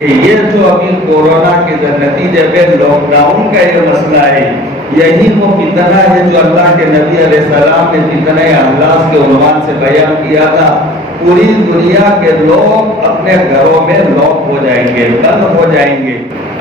کہ یہ جو ابھی کورونا کے نتیجے میں لاک ڈاؤن کا یہ مسئلہ ہے، یہی وہ فتنہ ہے جو اللہ کے نبی علیہ السلام نے فتنہ اخلاص کے عنوان سے بیان کیا تھا۔ پوری دنیا کے لوگ اپنے گھروں میں لاک ہو جائیں گے، بند ہو جائیں گے۔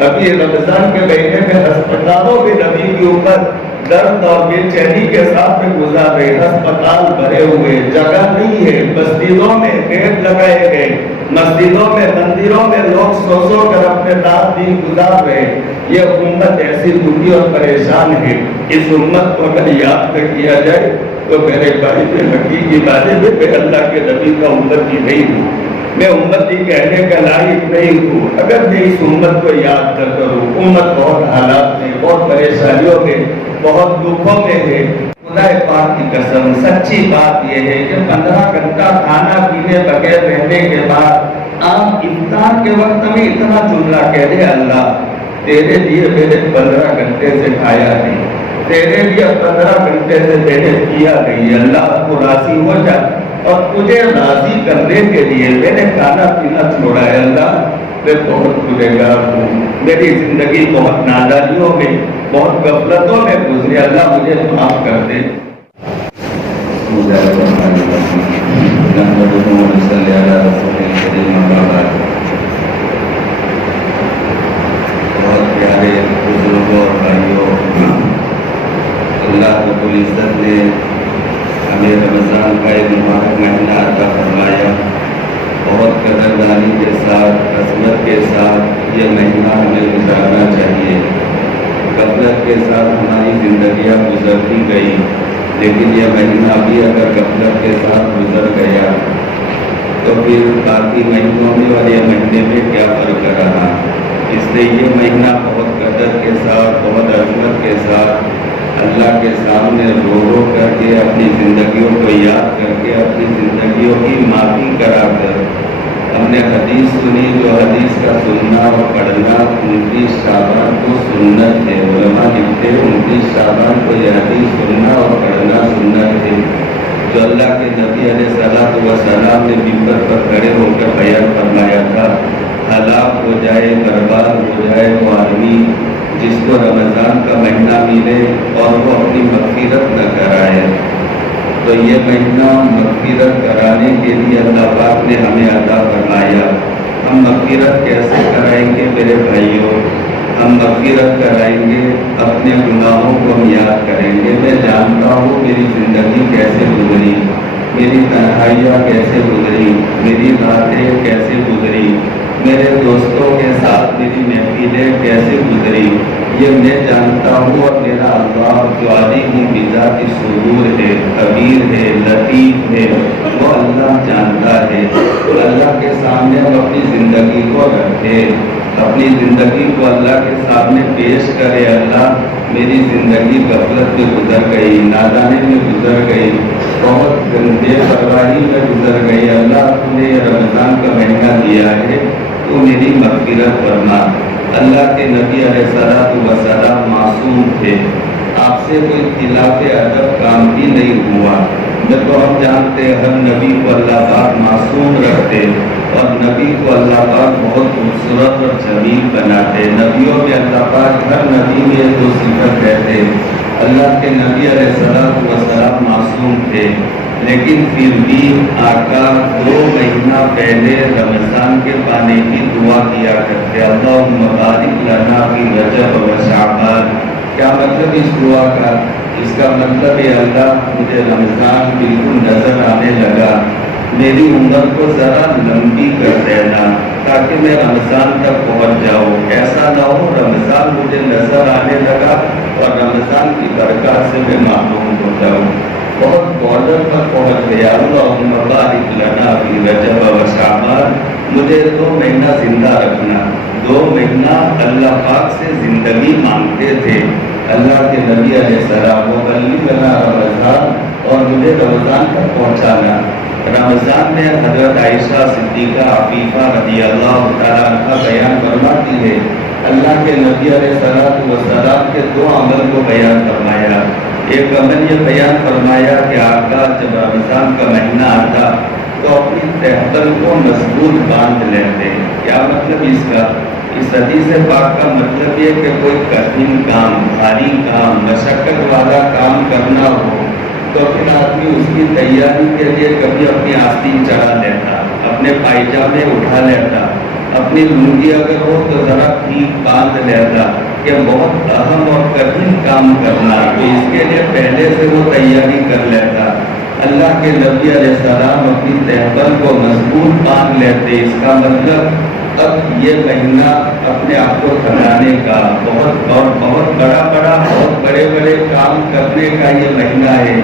ابھی رمضان کے مہینے میں ہسپتالوں میں نبی کے اوپر درد اور بے چینی کے ساتھ میں گزار رہے، ہسپتال بھرے ہوئے، جگہ نہیں ہے، مسجدوں میں گیٹ لگائے گئے، مسجدوں میں مندروں میں لوگ سو کر اپنے رات دن گزار رہے۔ یہ امت ایسی دکھی اور پریشان ہے، اس امت کو اگر یاد نہ کیا جائے تو میرے بھائی میں حقیقی باتیں میں اللہ کے نبی کا امت ہی نہیں ہوں، میں امت ہی کہنے کا لائق نہیں ہوں اگر میں اس امت کو یاد نہ کروں۔ امت بہت حالات میں، بہت پریشانیوں میں، بہت دکھوں میں ہے۔ خدا پاک کی قسم سچی بات یہ ہے کہ 15 گھنٹہ کھانا پینے بغیر رہنے کے بعد آپ افطار کے وقت میں اتنا جملہ کہہ دے، اللہ تیرے لیے میں نے 15 گھنٹے سے کھایا نہیں، تیرے لیے 15 گھنٹے سے میں نے کیا نہیں، اللہ کو راضی ہو جا، اور تجھے راضی کرنے کے لیے میں نے کھانا پینا چھوڑا ہے۔ اللہ میں بہت گنہگار ہوں، میری زندگی بہت نادانیوں میں، بہت غفلتوں میں گزری، اللہ مجھے معاف کر دے۔ بہت پیارے بزرگوں اور بھائیوں، اللہ رب العزت نے ہمیں رمضان کا ایک مبارک مہینہ عطا فرمایا۔ بہت قدردانی کے ساتھ، عظمت کے ساتھ یہ مہینہ ہمیں گزارنا چاہیے۔ غفلت کے ساتھ ہماری زندگیاں گزرتی گئی، لیکن یہ مہینہ بھی اگر غفلت کے ساتھ گزر گیا تو پھر باقی مہینوں میں اور یہ مہینے میں کیا فرق رہا۔ اس لیے یہ مہینہ بہت قدر کے ساتھ، بہت عظمت کے ساتھ اللہ کے سامنے رو رو کر کے، اپنی زندگیوں کو یاد کر کے، اپنی زندگیوں کی معافی کرا کر ہم نے حدیث سنی، جو حدیث کا سننا اور پڑھنا 29 شعبان کو سنت ہے۔ علماء لکھتے 29 شعبان کو یہ حدیث سننا اور پڑھنا سنت ہے، جو اللہ کے نبی علیہ السلام نے ممبر پر کھڑے ہو کر بیان فرمایا تھا۔ ہلاک ہو جائے، برباد ہو جائے وہ آدمی جس کو رمضان کا مہینہ ملے اور وہ اپنی مغفرت نہ کرائے۔ تو یہ مہینہ مغفرت کرانے کے لیے اللہ پاک نے ہمیں عطا فرمایا۔ ہم مغفرت کیسے کرائیں گے میرے بھائیوں؟ ہم مغفرت کرائیں گے، اپنے گناہوں کو ہم یاد کریں گے۔ میں جانتا ہوں میری زندگی کیسے گزری، میری تنہائیاں کیسے گزری، میری راتیں کیسے گزری، میرے دوستوں کے ساتھ میری محفلیں کیسے گزری، یہ میں جانتا ہوں۔ اور میرا اللہ جو عالم بذات الصدور ہے، خبیر ہے، لطیف ہے، وہ اللہ جانتا ہے۔ اللہ کے سامنے ہم اپنی زندگی کو رکھے، اپنی زندگی کو اللہ کے سامنے پیش کرے۔ اللہ میری زندگی غفلت میں گزر گئی، نادانی میں گزر گئی، بہت بے پرواہی میں گزر گئی۔ اللہ تم نے یہ رمضان کا مہینہ دیا ہے، تو میری مغفرت فرما۔ اللہ کے نبی علیہ السلام معصوم تھے، آپ سے کوئی خلاف ادب کام بھی نہیں ہوا۔ جب تو ہم جانتے ہیں ہر نبی کو اللہ پاک معصوم رکھتے، اور نبی کو اللہ پاک بہت خوبصورت اور جمیل بناتے۔ نبیوں میں اللہ پاک ہر نبی میں دو صفت رہتے۔ اللہ کے نبی علیہ السلام معصوم تھے، لیکن پھر بھی آقا 2 مہینہ پہلے رمضان کے پانے کی دعا کیا کرتے، اللہم بارک لنا فی رجب و شعبان۔ کیا مطلب اس دعا کا؟ اس کا مطلب ہے اللہ مجھے رمضان بالکل نظر آنے لگا، میری عمر کو ذرا لمبی کر دینا تاکہ میں رمضان تک پہنچ جاؤں۔ ایسا نہ ہو رمضان مجھے نظر آنے لگا اور رمضان کی برکات سے میں محروم ہو جاؤں۔ بہت بارڈر پر پہنچ گیا۔ اللہم بارک لنا فی رجب و شعبان، مجھے 2 مہینہ زندہ رکھنا۔ 2 مہینہ اللہ پاک سے زندگی مانگتے تھے اللہ کے نبی علیہ السلام، وہ بلغنا رمضان، اور مجھے رمضان تک پہنچانا۔ رمضان میں حضرت عائشہ صدیقہ عفیفہ رضی اللہ تعالیٰ عنہ بیان فرماتی ہے، اللہ کے نبی علیہ السلام کے 2 عمل کو بیان فرمایا۔ ایک عمل یہ بیان فرمایا کہ آقا جب رمضان کا مہینہ آتا تو اپنی تہبند کو مضبوط باندھ لیتے ہیں۔ کیا مطلب اس کا؟ اس حدیث پاک کا مطلب یہ کہ کوئی کٹھن کام، بھاری کام، مشقت والا کام کرنا ہو تو پھر آدمی اس کی تیاری کے لیے کبھی اپنی آستین چڑھا لیتا، اپنے پائجامے اٹھا لیتا، اپنی لنگی اگر ہو تو ذرا ٹھیک باندھ لیتا کہ بہت اہم اور کٹھن کام کرنا، تو اس کے لیے پہلے سے وہ تیاری کر لیتا۔ اللہ کے نبی علیہ السلام اپنی تہبند کو مضبوط باندھ لیتے۔ اس کا مطلب اب یہ مہینہ اپنے آپ کو تھکانے کا، بہت بڑے بڑے کام کرنے کا یہ مہینہ ہے۔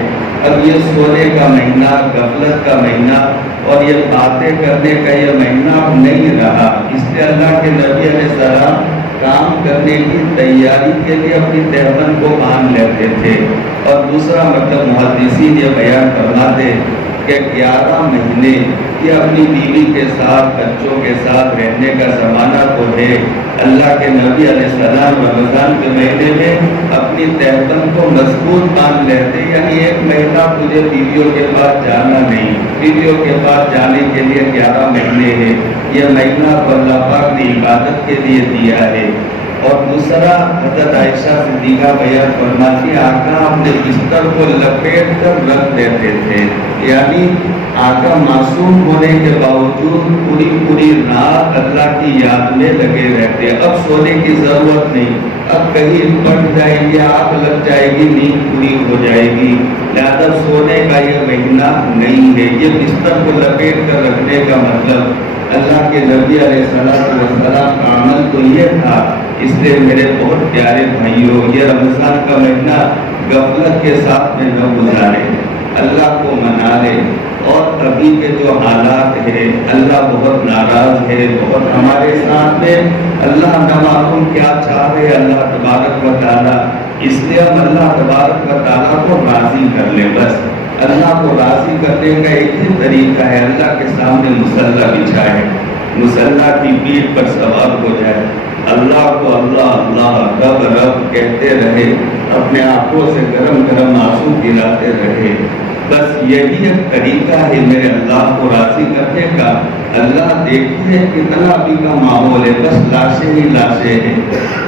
اب یہ سونے کا مہینہ، غفلت کا مہینہ اور یہ باتیں کرنے کا یہ مہینہ اب نہیں رہا۔ اس لیے اللہ کے نبی علیہ السلام کام کرنے کی تیاری کے لیے اپنی تہبند کو باندھ لیتے تھے۔ اور دوسرا مطلب محدثین یہ بیان فرماتے کہ 11 مہینے یہ اپنی بیوی کے ساتھ، بچوں کے ساتھ رہنے کا زمانہ تو ہے۔ اللہ کے نبی علیہ السلام رمضان کے مہینے میں اپنی تہبند کو مضبوط باندھ لیتے، یعنی ایک مہینہ تجھے بیویوں کے پاس جانا نہیں، بیویوں کے پاس جانے کے لیے 11 مہینے ہیں۔ یہ مہینہ اللہ پاک نے عبادت کے لیے دیا ہے۔ اور دوسرا حضرت عائشہ صدیقہ بیان فرماتی آقا اپنے بستر کو لپیٹ کر رکھ دیتے تھے، یعنی آقا معصوم ہونے کے باوجود پوری رات اللہ کی یاد میں لگے رہتے۔ اب سونے کی ضرورت نہیں، اب کہیں پڑ جائیں گے، آگ لگ جائے گی، نیند پوری ہو جائے گی، لہذا سونے کا یہ مہینہ نہیں ہے۔ یہ بستر کو لپیٹ کر رکھنے کا مطلب اللہ کے نبی علیہ السلام کا عمل تو یہ تھا۔ اس لیے میرے بہت پیارے بھائیوں، یہ رمضان کا مہینہ غفلت کے ساتھ میں نہ گزارے، اللہ کو منا لے۔ اور ابھی کے جو حالات ہیں، اللہ بہت ناراض ہے، بہت ہمارے ساتھ میں اللہ نہ معلوم کیا چاہ رہے اللہ تبارک و تعالیٰ۔ اس لیے ہم اللہ تبارک و تعالیٰ کو راضی کر لیں۔ بس اللہ کو راضی کرنے کا ایک ہی طریقہ ہے، اللہ کے سامنے مصلی بچھائے، مصلی کی پیٹھ پر سوار ہو جائے، اللہ کو اللہ اللہ، رب رب کہتے رہے، اپنے آنکھوں سے گرم گرم آنسو گراتے رہے۔ بس یہی ایک طریقہ ہے میرے اللہ کو راضی کرنے کا۔ اللہ دیکھتے ہیں کتنا ابھی کا ماحول ہے، بس لاشیں ہی لاشیں ہیں،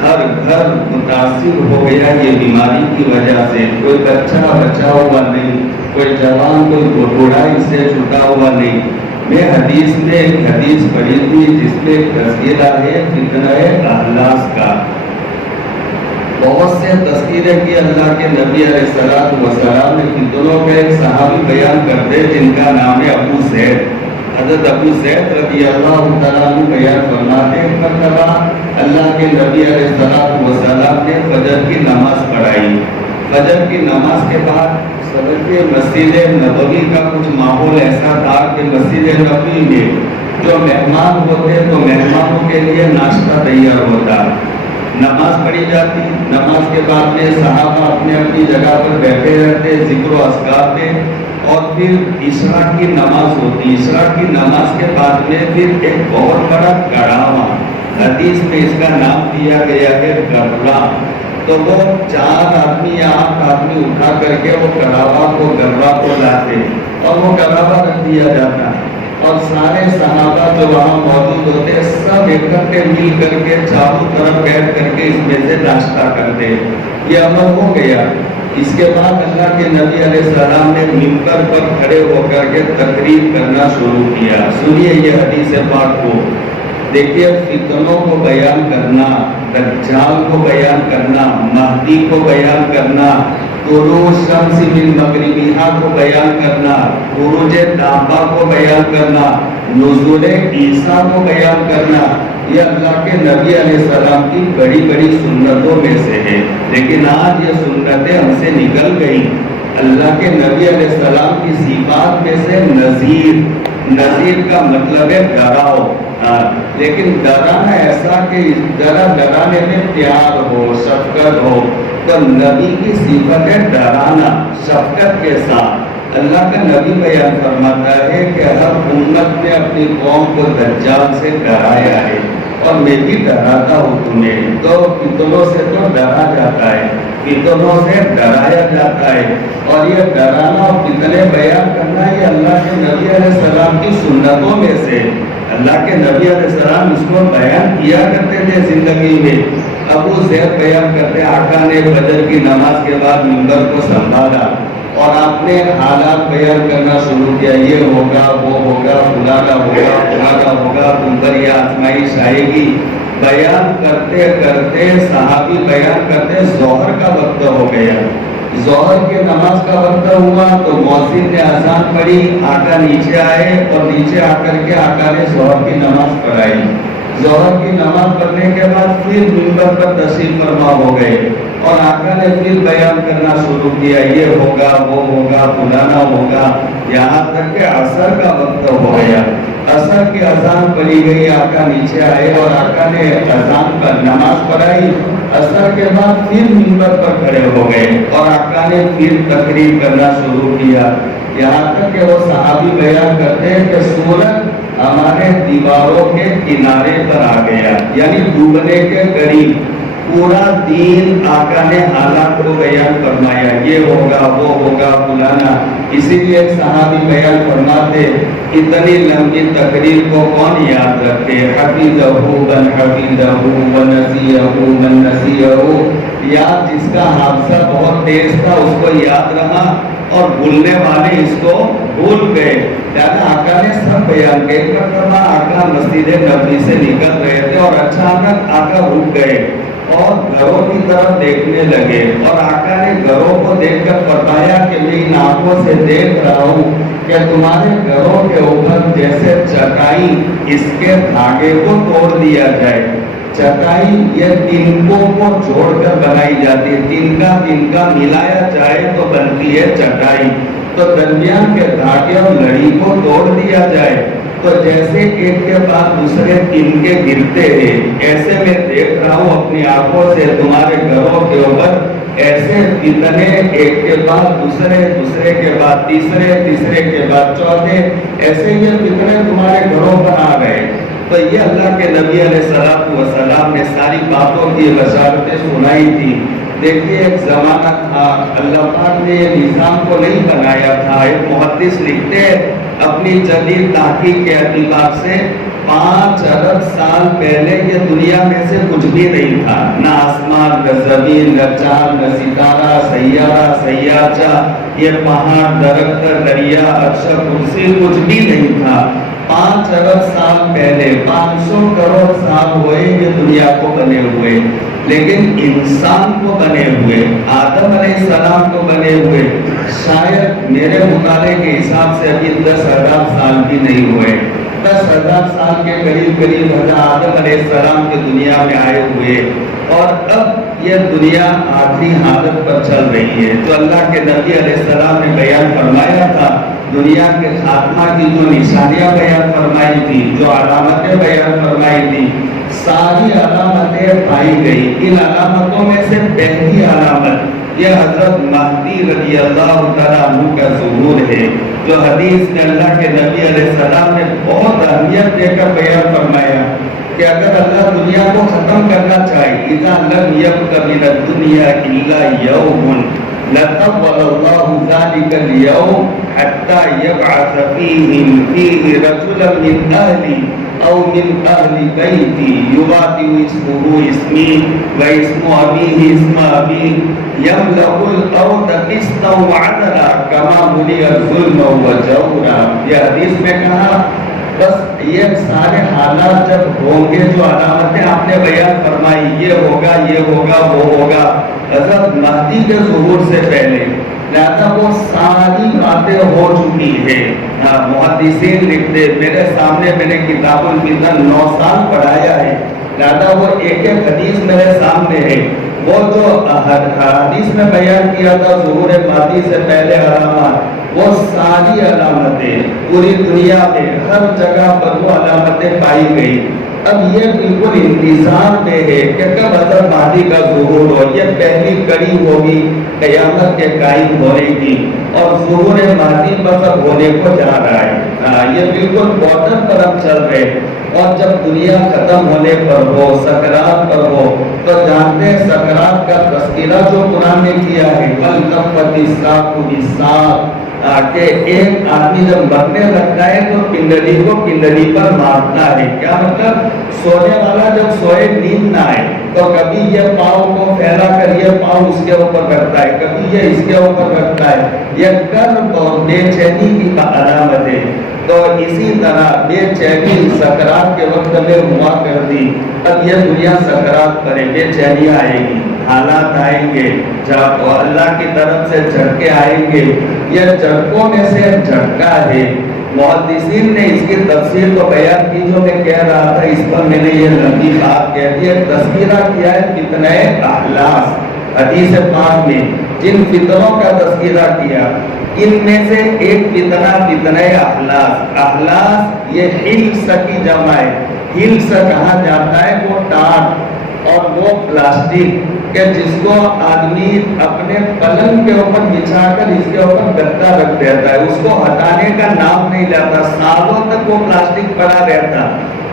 ہر گھر متاثر ہو گیا یہ بیماری کی وجہ سے، کوئی بچہ بچا ہوا نہیں، کوئی جوان کوئی بوڑھا اس سے چھٹا ہوا نہیں۔ میں حدیث میں ایک حدیث پڑھی تھی جس میں ایک تذکرہ ہے فتنہ اخلاص کا، بہت سے تذکرے کی اللہ کے نبی علیہ السلام نے فتنوں کا ایک صحابی بیان کرتے جن کا نام ہے ابو زید۔ حضرت ابو زید رضی اللہ تعالیٰ عنہ بیان فرماتے ہیں مرتبہ اللہ کے نبی علیہ السلام نے فجر کی نماز پڑھائی۔ فجر کی نماز کے بعد سمجھے مسجد نبوی کا کچھ ماحول ایسا تھا کہ مسجد نبوی میں جو مہمان ہوتے تو مہمانوں کے لیے ناشتہ تیار ہوتا، نماز پڑھی جاتی، نماز کے بعد میں صحابہ اپنے اپنی جگہ پر بیٹھے رہتے، ذکر و اذکار میں، اور پھر عشاء کی نماز ہوتی۔ عشاء کی نماز کے بعد میں پھر ایک بہت بڑا کڑاوا، حدیث میں اس کا نام دیا گیا ہے گرا، تو وہ 4 آدمی یا 8 آدمی اٹھا کر کے وہ کڑاوا کو گرا کو لاتے اور وہ کڑاوا رکھ دیا جاتا، اور سارے صحابہ جو وہاں موجود ہوتے سب اکٹھے مل کر کے چاروں طرف بیٹھ کر کے اس میں سے ناشتہ کرتے۔ یہ عمل ہو گیا۔ اس کے بعد اللہ کے نبی علیہ السلام نے ممبر پر کھڑے ہو کر کے تقریر کرنا شروع کیا۔ سنیے یہ حدیث پاک کو، دیکھیے فتنوں کو بیان کرنا، دجال کو بیان کرنا، مہدی کو بیان کرنا، طلوع شمس من مغربہا کو بیان کرنا، خروج دابہ کو بیان کرنا، نزول عیسیٰ کو بیان کرنا، یہ اللہ کے نبی علیہ السلام کی بڑی بڑی سنتوں میں سے ہے۔ لیکن آج یہ سنتیں ہم سے نکل گئی۔ اللہ کے نبی علیہ السلام کی صفات میں سے نذیر کا مطلب ہے ڈراؤ، لیکن ڈرانا ایسا کہ ڈرانے میں پیار ہو، شفقت ہو، تو نبی کی صفت ہے ڈرانا شفقت کے ساتھ۔ اللہ کا نبی بیان فرماتا ہے کہ ہر امت نے اپنی قوم کو دجال سے ڈرایا ہے، اور میں بھی ڈراتا ہوں تمہیں۔ تو فتنوں سے تو ڈرا جاتا ہے، فتنوں سے ڈرایا جاتا ہے، اور یہ ڈرانا اور فتنے بیان کرنا کرنا یہ اللہ کے نبی علیہ السلام کی سنتوں میں سے، اللہ کے نبی علیہ السلام اس کو بیان کیا کرتے تھے زندگی میں۔ ابو ذر بیان کرتے آقا نے فجر کی نماز کے بعد منبر کو سنبھالا اور آپ نے حالات بیان کرنا شروع کیا، یہ ہوگا، وہ ہوگا، فلانا ہوگا، فلانا ہوگا، تم پر یہ آزمائش آئے گی۔ بیان کرتے کرتے صحابی بیان کرتے ظہر کا وقت ہو گیا۔ ظہر کے نماز کا وقت ہوا تو مؤذن نے اذان پڑھی، آقا نیچے آئے اور نیچے آ کر کے آقا نے ظہر کی نماز پڑھائی۔ ظہر کی نماز پڑھنے کے بعد پھر منبر پر تشریف فرما ہو گئے اور آقا نے پھر بیان کرنا شروع کیا، یہ ہوگا، وہ ہوگا، فلانا ہوگا، یہاں تک کہ عصر کا وقت ہو گیا۔ عصر کی اذان پڑھی گئی، آقا نیچے آئے اور آقا نے اذان پر نماز پڑھائی۔ عصر کے بعد پھر منبر پر کھڑے ہو گئے اور آقا نے پھر تقریر کرنا شروع کیا، یہاں تک کہ وہ صحابی بیان کرتے ہیں کہ سورج ہمارے دیواروں کے کنارے پر آ گیا، یعنی ڈوبنے کے قریب۔ پورا دین آقا نے حالات کو بیان فرمایا، یہ ہوگا، وہ ہوگا، فلانا۔ اسی لیے ایک صحابی بیان فرماتے، اتنی لمبی تقریر کو کون یاد رکھے، حفیظہ من حفیظہ ونسیہ من نسیہ، یاد جس کا حافظہ بہت تیز تھا اس کو یاد رہا اور بھولنے والے اس کو بھول گئے۔ یعنی آقا نے سب بیان کیا۔ ایک مرتبہ آقا مسجد نبوی سے نکل رہے تھے اور اچانک آقا رک گئے اور گھروں کی طرف دیکھنے لگے اور آقا نے گھروں کو دیکھ کر فرمایا کہ میں ان آنکھوں سے دیکھ رہا ہوں کہ تمہارے گھروں کے اوپر جیسے چٹائی اس کے دھاگے کو توڑ دیا جائے۔ چٹائی یہ تنکوں کو جوڑ کر بنائی جاتی ہے، تنکا ملایا جائے تو بنتی ہے چٹائی۔ تو درمیان کے دھاگے اور لڑی کو توڑ دیا جائے تو جیسے ایک کے بعد دوسرے تنکے گرتے ہیں، ایسے میں دیکھ رہا ہوں اپنی آنکھوں سے تمہارے گھروں کے اوپر ایسے فتنے ایک کے بعد دوسرے، دوسرے کے بعد تیسرے، تیسرے کے بعد چوتھے، ایسے یہ فتنے تمہارے گھروں پر آ گئے۔ تو یہ اللہ کے نبی علیہ السلام نے ساری باتوں کی بشارتیں سنائی تھی۔ دیکھیے ایک زمانہ تھا، اللہ پاک نے یہ نظام کو نہیں بنایا تھا۔ ایک محدث لکھتے اپنی جدید تحقیق کے اعتبار سے 5 ارب سال پہلے یہ دنیا میں سے کچھ بھی نہیں تھا، نہ آسمان، نہ زمین، نہ چاند، نہ ستارہ، سیارہ، سیارچہ، یہ پہاڑ، درخت، دریا، عرش، کرسی، کچھ بھی نہیں تھا۔ 5 ارب سال پہلے 500 کروڑ سال ہوئے یہ دنیا کو بنے ہوئے، لیکن انسان کو بنے ہوئے، آدم علیہ السلام کو بنے ہوئے شاید میرے مطالعے کے حساب سے ابھی 10,000 سال بھی نہیں ہوئے۔ 10,000 سال کے قریب حضرت آدم علیہ السلام کے دنیا میں آئے ہوئے اور اب یہ دنیا آخری حالت پر چل رہی ہے۔ جو اللہ کے نبی علیہ السلام نے بیان فرمایا تھا، دنیا کے خاتمہ کی جو نشانیاں بیان فرمائی تھی، جو علامتیں بیان فرمائی تھی، ساری علامتیں پائی گئی۔ ان علامتوں میں سے پہلی علامت یہ حضرت مہدی رضی اللہ تعالیٰ عنہ کا ظہور ہے، جو حدیث میں اللہ کے نبی علیہ السلام نے بہت اہمیت دے کر بیان فرمایا کہ اگر اللہ دنیا کو ختم کرنا چاہے، اذا لم یبق من الدنیا الا یوم لطول اللہ ذلک اليوم حتی یبعث فیہ رجلا من اہلی او من اہل بیتی یباطئ اسمہ اسمی و اسم ابیہ اسم ابی یملأ الارض قسطا وعدلا کما ملئ الظلم وجورا۔ یہ حدیث میں کہا بس یہ سارے حالات جب ہوں گے، جو علامتیں آپ نے بیان فرمائی، یہ ہوگا، یہ ہوگا، وہ ہوگا، حضرت مہدی کے ظہور سے پہلے، لہذا وہ ساری باتیں ہو چکی ہے۔ محدثین لکھتے، میرے سامنے میں نے کتاب الفتن 9 سال پڑھایا ہے، لہذا وہ ایک ایک حدیث میرے سامنے ہے۔ وہ جو حدیث میں بیان کیا تھا ظہور مہدی سے پہلے علامات، وہ ساری علامتیں پوری دنیا میں ہر جگہ پر وہ علامتیں پائی گئی۔ اب یہ بالکل انتظار میں ہے کہ کب حضرت مہدی کا ظہور ہو، یہ پہلی کڑی ہوگی قیامت کے قائم ہونے کی، اور ظہور مہدی بسر ہونے کو جا رہا ہے۔ یہ بالکل بارڈر پر اب چل رہے، اور جب دنیا ختم ہونے پر ہو، سکرات پر ہو، تو جانتے ہیں سکرات کا تذکرہ جو قرآن نے کیا ہے، وَالْتَفَّتِ السَّاقُ بِالسَّاقِ، کہ ایک آدمی جب مرنے لگتا ہے تو پنڈلی کو پنڈلی پر مارتا ہے. کیا مطلب؟ سونے والا جب سوئے نیند نہ آئے تو کبھی یہ پاؤں کو پھیلا کر یہ پاؤں اس کے اوپر رکھتا ہے, کبھی یہ اس کے اوپر رکھتا ہے. یہ کرب اور بے چینی کی علامت ہے. تو اسی طرح بے چینی سکرات کے وقت میں ہوا کرتی. اب یہ دنیا سکرات پر ہے, بے چینی آئے گی, حالات آئیں گے, جب اللہ کی طرف سے جھٹکے آئیں گے. یہ جھٹکوں میں سے جھٹکا ہے. محدثین نے اس کی تفسیر کو بیان کی جو میں کہہ رہا تھا, اس پر میں نے یہ لمبی بات کہہ دی. تذکرہ کیا ہے فتنہ احلاس. حدیث پاک میں جن فتنوں کا تذکرہ کیا ان میں سے ایک فتنہ فتنہ احلاس. احلاس یہ ہلس کی جمع ہے. ہلس کہا جاتا ہے وہ ٹانٹ اور وہ پلاسٹک کہ جس کو آدمی اپنے پلنگ کے اوپر بچھا کر اس کے اوپر گدا رکھ دیتا ہے, اس کو ہٹانے کا نام نہیں لیتا, سالوں تک وہ پلاسٹک پڑا رہتا.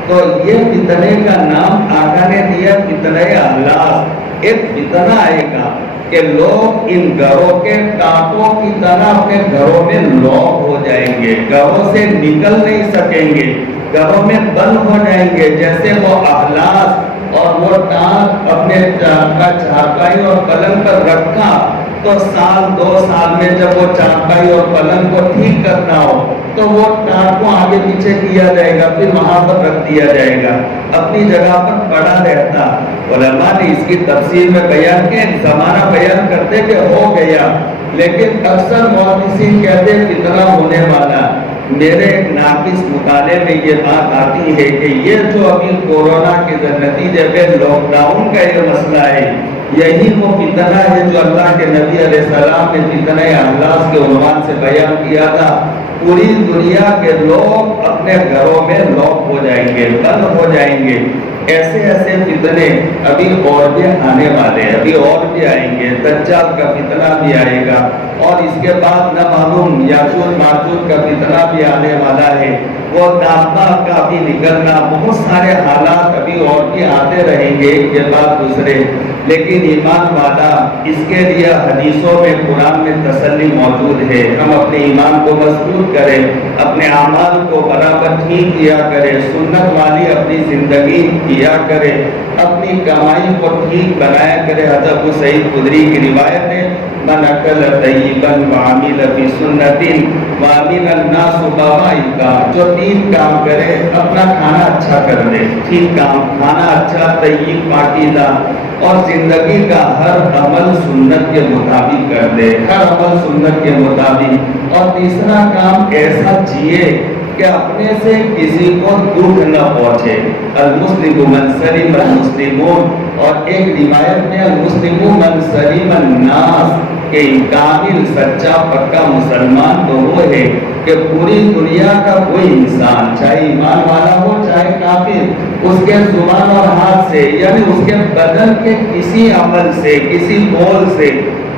تو یہ فتنے کا نام آقا نے دیا فتنہ احلاس. ایک فتنہ آئے گا کہ لوگ ان گھروں کے ٹانپوں کی طرح اپنے گھروں میں لاک ہو جائیں گے, گھروں سے نکل نہیں سکیں گے, گھروں میں بند ہو جائیں گے. جیسے وہ احلاس اور وہ ٹانپ اپنے چارپائی اور پلنگ پر رکھا تو سال 2 سال میں جب وہ چارپائی اور پلنگ کو ٹھیک کرنا ہو تو وہ ٹانپ کو آگے پیچھے کیا جائے گا, پھر وہاں پر رکھ دیا جائے گا, اپنی جگہ پر پڑا رہتا. علماء نے اس کی تفسیر میں بیان کیا, زمانہ بیان کرتے کہ ہو گیا, لیکن اکثر محدثین کہتے فتنہ ہونے والا. میرے ایک ناقص مطالعے میں یہ بات آتی ہے کہ یہ جو ابھی کورونا کے نتیجے میں لاک ڈاؤن کا یہ مسئلہ ہے, یہی وہ فتنہ ہے جو اللہ کے نبی علیہ السلام نے فتنہ احلاس کے عنوان سے بیان کیا تھا. پوری دنیا کے لوگ اپنے گھروں میں لاک ہو جائیں گے, بند ہو جائیں گے. ایسے ایسے فتنے ابھی اور بھی آنے والے, ابھی اور بھی آئیں گے. دجال کا فتنہ بھی آئے گا اور اس کے بعد نہ معلوم یاجوج ماجوج کا فتنہ بھی آنے والا ہے. وہ دابا کا بھی نکلنا, بہت سارے حالات ابھی اور بھی آتے رہیں گے ایک کے بعد دوسرے. لیکن ایمان والا اس کے لیے حدیثوں میں قرآن میں تسلی موجود ہے. ہم اپنے ایمان کو مضبوط کریں, اپنے اعمال کو برابر ٹھیک کیا کریں, سنت والی اپنی زندگی کیا کرے, اپنی کمائی کو ٹھیک بنایا کرے. حضرت ابو سعید خدری کی روایت ہے, من اکل طیبا وعمل فی سنت وامن الناس بوائقا. جو 3 کام کرے, اپنا کھانا اچھا کر دے, ٹھیک کام, کھانا اچھا طیب پاکیزہ, اور زندگی کا ہر عمل سنت کے مطابق کر دے, ہر عمل سنت کے مطابق. اور تیسرا کام ایسا جیے کہ اپنے سے کسی کو دکھ نہ پہنچے. المسلم من سلم المسلمون, اور ایک روایت میں المسلم من سلم الناس, کہ کامل سچا پکا مسلمان تو وہ ہے کہ پوری دنیا کا کوئی انسان, چاہے ایمان والا ہو چاہے کافر, اس کے زبان اور ہاتھ سے یعنی اس کے بدن کے کسی عمل سے, کسی بول سے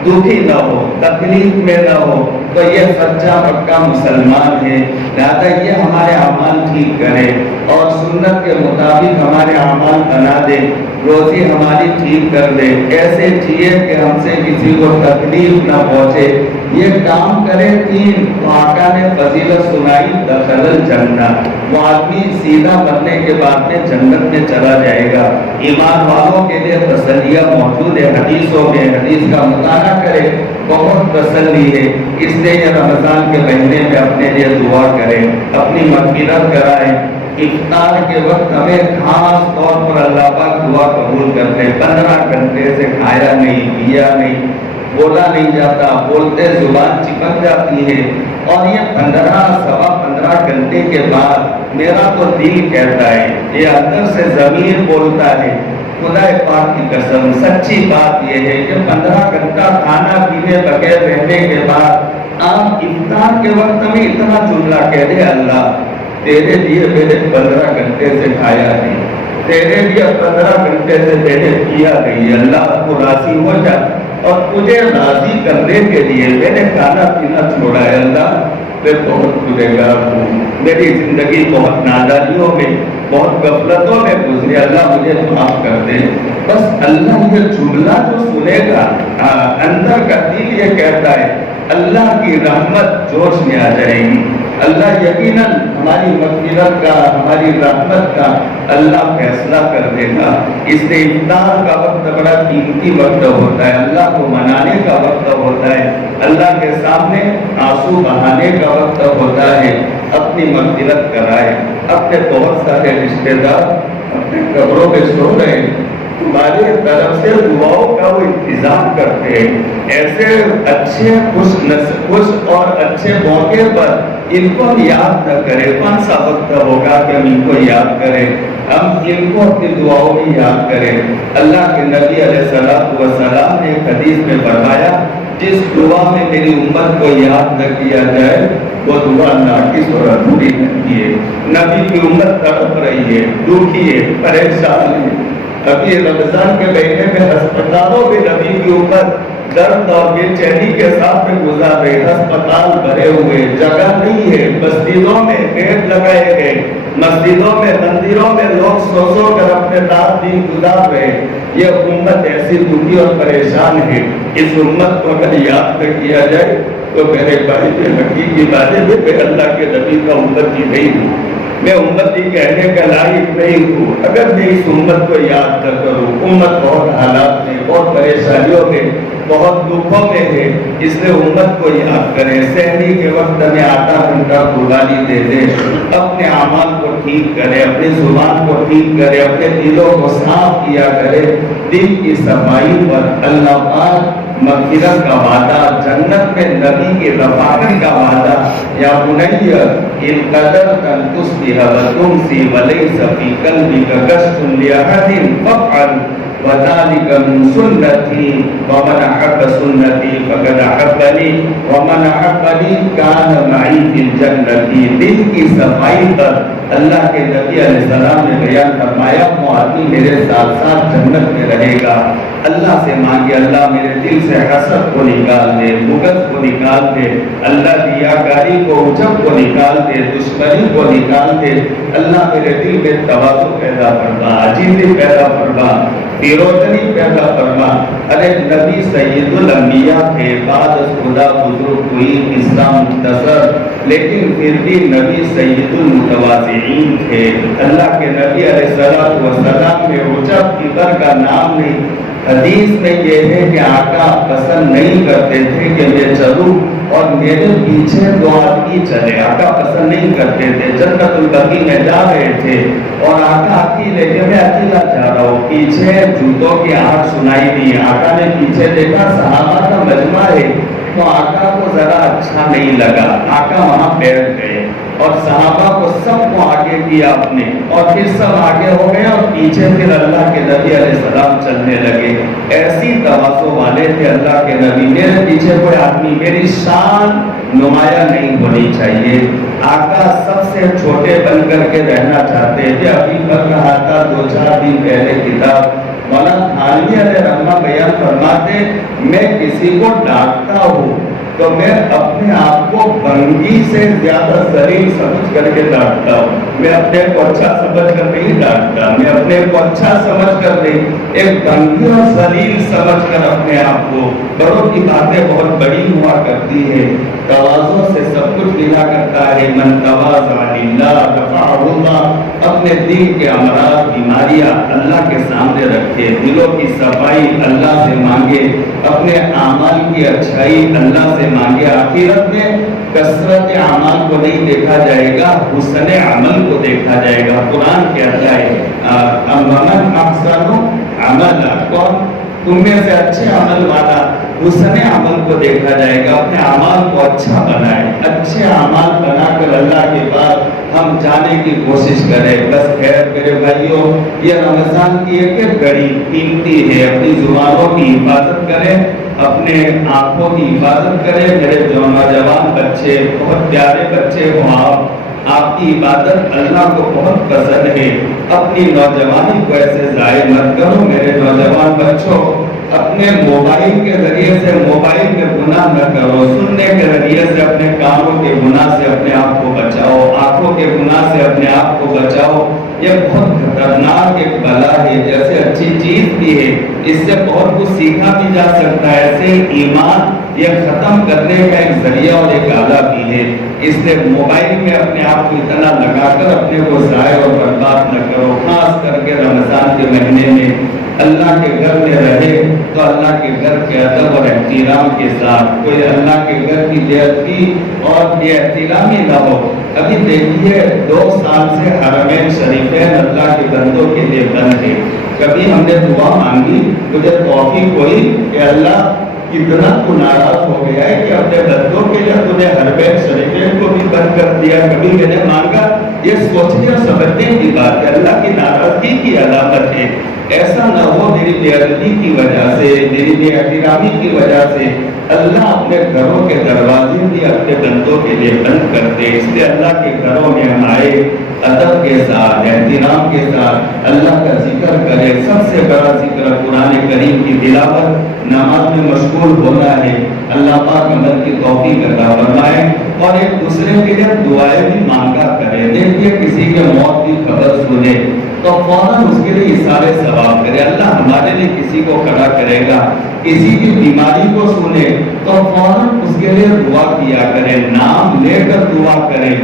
دکھی نہ ہو, تکلیف میں نہ ہو, تو یہ سچا پکا مسلمان ہے. لہذا یہ ہمارے اعمال ٹھیک کرے اور سنت کے مطابق ہمارے اعمال بنا دے, روزی ہماری ٹھیک کر دے, ایسے جیے کہ ہم سے کسی کو تکلیف نہ پہنچے. یہ کام کرے 3 تو آقا نے فضیلت سنائی, دخل الجنہ, وہ آدمی سیدھا بننے کے بعد میں جنت میں چلا جائے گا. ایمان والوں کے لیے تسلیہ موجود ہے حدیثوں میں, حدیث کا مطالعہ کرے, بہت تسلی ہے. اس لیے یہ رمضان کے مہینے میں اپنے لیے دعا کرے, اپنی مغفرت کرائے. افطار کے وقت ہمیں خاص طور پر اللہ پاک دعا قبول کرتے. 15 گھنٹے سے کھایا نہیں, پیا نہیں, بولا نہیں جاتا, بولتے زبان چپک جاتی ہے. اور یہ 15 گھنٹے کے بعد میرا تو دل کہتا ہے, یہ اندر سے ضمیر بولتا ہے, خدا پاک کی قسم سچی بات یہ ہے کہ 15 گھنٹہ کھانا پینے بغیر رہنے کے بعد آپ افطار کے وقت میں اتنا جملہ کہہ دے, اللہ تیرے لیے میں نے 15 گھنٹے سے کھایا نہیں, تیرے لیے 15 گھنٹے سے میں نے کیا نہیں, اللہ کو راضی ہو جا, اور تجھے راضی کرنے کے لیے میں نے کھانا پینا چھوڑا ہے. اللہ میں بہت گنہگار ہوں, میری زندگی بہت نادانیوں میں, بہت غفلتوں میں گزری, اللہ مجھے معاف کر دے. بس اللہ یہ جملہ جو سنے گا, اندر کا دل یہ کہتا ہے اللہ کی رحمت جوش میں آ جائے گی. اللہ یقیناً ہماری مغفرت کا، ہماری رحمت کا اللہ فیصلہ کر دے گا. اس لیے افطار کا وقت بڑا قیمتی وقت ہوتا ہے، اللہ کو منانے کا وقت ہوتا ہے، اللہ کے سامنے آنسو بہانے کا وقت ہوتا ہے. اپنی مغفرت کرائے. اپنے بہت سارے رشتے دار اپنے قبروں میں سو رہے ہیں، تمہاری طرف سے دعاؤں کا وہ انتظام کرتے ہیں. ایسے اچھے خوش اور اچھے موقع پر ان کو ہم یاد نہ کریں. کون سا وقت ہوگا کہ ہم ان کو یاد کریں؟ ہم ان کو اپنی دعاؤں میں یاد کریں. اللہ کے نبی علیہ السلام نے ایک حدیث میں فرمایا، جس دعا میں میری امت کو یاد نہ کیا جائے وہ دعا ناقص اور ادھوری رہتی ہے. نبی کی امت تڑپ رہی ہے، دکھی ہے، پریشان ہے. ابھی رمضان کے مہینے میں ہسپتالوں میں نبی کی امت درد اور بے چینی کے ساتھ میں گزار رہے. ہسپتال بھرے ہوئے، جگہ نہیں ہے. مسجدوں میں بیڈ لگائے گئے، مسجدوں میں مندروں میں لوگ سو سو کر اپنے رات دن گزار رہے. یہ امت ایسی دکھی اور پریشان ہے. اس امت کو اگر یاد نہ کیا جائے تو میرے بھائی میں حقیقی بات ہے میں اللہ کے نبی کا امت ہی نہیں ہوں. میں امتی کہنے کا لائق نہیں ہوں اگر میں اس امت کو یاد نہ کروں. امت بہت حالات میں، بہت پریشانیوں میں، بہت دکھوں میں ہے. اس لیے امت کو یاد کریں. سحری کے وقت میں آدھا گھنٹہ قربانی دے دیں. اپنے اعمال کو ٹھیک کریں، اپنی زبان کو ٹھیک کریں، اپنے دلوں کو صاف کیا کریں. دل کی صفائی پر اللہ پاک مغفرت کا وعدہ، جنت میں نبی کے رفاقت کا وعدہ. یا بنی ان قدر ان تصبح وتمسی وليس في قلبك غش لأحد فافعل وذلك من سنتي ومن أحب سنتي فقد أحبني ومن أحبني كان معي في الجنة. دل کی صفائی پر اللہ کے نبی علیہ السلام نے بیان فرمایا وہ آدمی میرے ساتھ ساتھ جنت میں رہے گا. اللہ سے مانگے اللہ میرے دل سے حسد کو نکال دے، بغض کو نکال دے، اللہ ریاکاری کو، عجب کو نکال دے، دشمنی کو نکال دے. اللہ میرے دل میں تواضع پیدا فرما، عاجزی پیدا فرما، بیروزنی پیدا فرما. ارے نبی سید الانبیاء تھے، بعد از خدا بزرگ ہوئی اسلام مختصر، لیکن پھر بھی نبی سید المتواضعین تھے. اللہ کے نبی علیہ السلام میں عجب کبر کا نام نہیں. حدیث میں یہ ہے کہ آقا پسند نہیں کرتے تھے کہ میں چلوں اور میرے پیچھے دو آدمی چلے. آقا پسند نہیں کرتے تھے. جنت البقیع میں جا رہے تھے اور آقا اکیلے کہ میں اکیلا جا رہا ہوں. پیچھے جوتوں کی آہٹ سنائی دی. آقا نے پیچھے دیکھا صحابہ کا مجمع ہے تو آقا کو ذرا اچھا نہیں لگا. آقا وہاں بیٹھ گئے اور صحابہ کو سب کو آگے کیا اپنے، اور پھر سب آگے ہو گئے اور پیچھے پھر اللہ کے نبی علیہ السلام چلنے لگے. ایسی تواضع والے تھے اللہ کے نبی. میرے پیچھے کوئی آدمی، میری شان نمایاں نہیں ہونی چاہیے. آقا سب سے چھوٹے بن کر کے رہنا چاہتے تھے. ابھی پڑھ رہا تھا 2-4 دن پہلے کتاب، مولانا تھانوی علیہ رحمہ بیان فرماتے میں کسی کو ڈانٹتا ہوں تو میں اپنے آپ کو بنگی سے زیادہ ذلیل سمجھ کر کے ڈانٹتا ہوں. میں اپنے کو اچھا سمجھ کر نہیں ڈانٹتا، میں اپنے کو اچھا سمجھ کر نہیں، ایک بنگی اور ذلیل سمجھ کر اپنے آپ کو. بڑوں کی باتیں بہت بڑی ہوا کرتی ہے. تواضع سے سب کچھ ملا کرتا ہے. من تواضع للہ رفعہ اللہ. اپنے دل کے امراض، بیماریاں اللہ کے سامنے رکھے، دلوں کی صفائی اللہ سے مانگے، اپنے اعمال کی اچھائی اللہ سے مانگے. آخرت میں کثرت اعمال کو نہیں دیکھا جائے گا، حسن عمل کو دیکھا جائے گا. قرآن کہتا ہے امن احسن عملا، کون تم میں سے اچھے عمل والا، حسن عمل کو دیکھا جائے گا. اپنے اعمال کو اچھا بنائے، اچھے اعمال بنا کر اللہ کے پاس ہم جانے کی کوشش کریں. بس خیر میرے بھائیوں، یہ رمضان کی ایک گھڑی قیمتی ہے. اپنی زبانوں کی حفاظت کریں، اپنے آنکھوں کی حفاظت کریں. میرے جو نوجوان بچے، بہت پیارے بچے ہوں، آپ کی عبادت اللہ کو بہت پسند ہے. اپنی نوجوانی کو ایسے ضائع مت کرو. میرے نوجوان بچوں، اپنے موبائل کے ذریعے سے موبائل کے گناہ نہ کرو. سننے کے ذریعے سے اپنے کانوں کے گناہ سے اپنے آپ کو بچاؤ. آنکھوں کے گناہ سے اپنے آپ کو بچاؤ. یہ بہت خطرناک ایک بلا ہے. جیسے اچھی چیز بھی ہے، اس سے بہت کچھ سیکھا بھی جا سکتا ہے، ایسے ایمان یہ ختم کرنے کا ایک ذریعہ اور ایک آلہ بھی ہے۔ اس لیے موبائل میں اپنے آپ کو اتنا لگا کر اپنے کو ضائع اور برباد نہ کرو، خاص کر کے رمضان کے مہینے میں اللہ کے گھر میں رہے تو اللہ کے گھر کے ادب اور احترام کے ساتھ، کوئی اللہ کے گھر کی بے ادبی اور بے احترامی نہ ہو۔ ابھی دیکھیے 2 سال سے حرمین شریفین اللہ کے بندوں کے لیے بند ہے۔ کبھی ہم نے دعا مانگی، مجھے توفیق ہوئی کہ اللہ اتنا تو ناراض ہو گیا ہے کہ اپنے بندوں کے لیے تو نے حرمین شریفین کو بھی بند کر دیا۔ کبھی میں نے مانگا، یہ سوچنے اور سمجھنے کی بات ہے، اللہ کی ناراضگی کی علامت ہے۔ ایسا نہ ہو میری بے ادبی کی وجہ سے، میری بے احترامی کی وجہ سے اللہ اپنے گھروں کے دروازے بھی اپنے بندوں کے لیے بند کر دے۔ اس لیے اللہ کے گھروں میں ہم آئے، ادب کے ساتھ، احترام کے ساتھ اللہ کا ذکر کرے۔ سب سے بڑا ذکر قرآن کریم کی تلاوت، نماز میں مشغول ہونا ہے۔ اللہ پاک عمل کی توفیق عطا فرمائے اور ایک دوسرے کے لیے دعائیں بھی مانگا کرے۔ دیکھیے کسی کے موت کی خبر سنے تو فوراً اس کے لیے اظہار ثواب کرے، اللہ ہمارے لیے کسی کو کھڑا کرے گا۔ کسی کی بیماری کو سنے تو فوراً اس کے لیے دعا کیا کرے، نام لے کر دعا کرے۔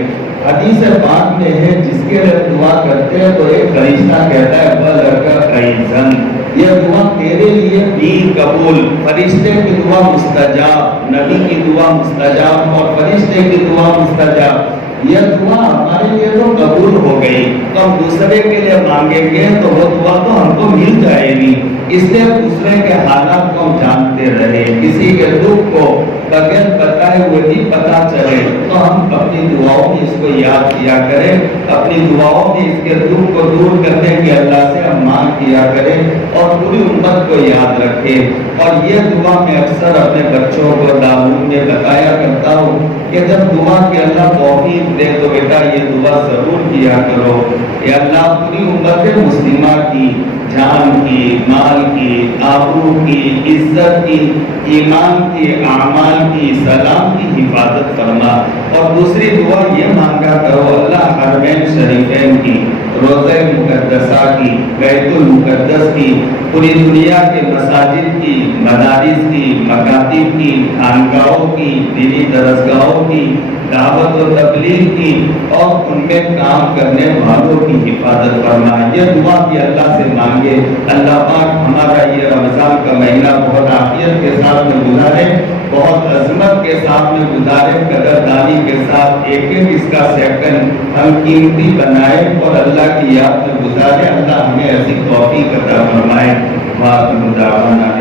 حدیث پاک میں ہے جس کے لیے دعا کرتے ہیں تو ایک فرشتہ کہتا ہے بلغ فیضن، یہ دعا تیرے لیے بھی قبول۔ فرشتے کی دعا مستجاب، نبی کی دعا مستجاب اور فرشتے کی دعا مستجاب۔ یہ دعا ہمارے لیے تو قبول ہو گئی تو ہم دوسرے کے لیے مانگیں گے تو وہ دعا تو ہم کو مل جائے گی۔ اس لیے دوسرے کے حالات کو ہم جانتے رہے، کسی کے دکھ کو بغیر بتائے ہوئے بھی پتا چلے تو ہم اپنی دعاؤں میں اس کو یاد کیا کریں، اپنی دعاؤں میں اس کے دکھ کو دور کرنے کی اللہ سے ہم مانگ کیا کریں اور پوری امت کو یاد رکھیں۔ اور یہ دعا میں اکثر اپنے بچوں کو دارالعلوم میں بتایا کرتا ہوں کہ جب دعا کے اللہ توفیق دے تو بیٹا یہ دعا ضرور کیا کرو کہ اللہ پوری امت مسلمہ کی جان کی، مال کی، آبرو کی، عزت کی، ایمان کی، اعمال کی، سلام کی حفاظت فرما۔ اور دوسری دعا یہ مانگا کرو اللہ حرمین شریفین کی، روضہ مقدسہ کی، بیت المقدس کی، پوری دنیا کے مساجد کی، مدارس کی، مکاتب کی، خانقاہوں کی، دینی درسگاہوں کی، دعوت و تبلیغ کی اور ان میں کام کرنے والوں کی حفاظت فرما۔ یہ دعا بھی اللہ سے مانگے، اللہ پاک ہمارا یہ رمضان کا مہینہ بہت عافیت کے ساتھ میں گزارے، بہت عظمت کے ساتھ میں گزارے، قدردانی کے ساتھ ایک ایک اس کا سیکنڈ ہم قیمتی بنائے اور اللہ کی یاد میں گزارے۔ اللہ ہمیں ایسی توفیق عطا فرمائے۔ وآخر دعوانا